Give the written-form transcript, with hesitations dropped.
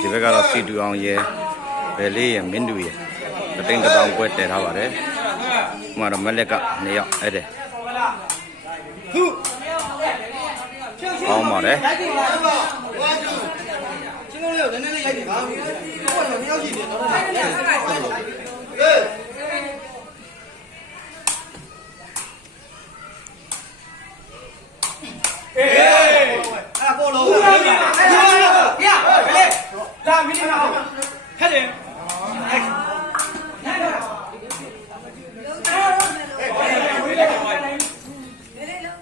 ဒီဘက်ကတော့စီတူအောင်ရဲ့ဘယ်လေးရဲ့မင်းတူရဲ့တသိန်းတစ်တောင်ပွဲတည်ထားပါတယ်။ဥမာတော့မက်လက်က2ယောက်အဲ့တဲ့အောင်းပါတယ်။ချင်းလုံးလေးကိုနည်းနည်းလေးရိုက်နေပါဦး။ဟိုက2ယောက်ရှိတယ်တော့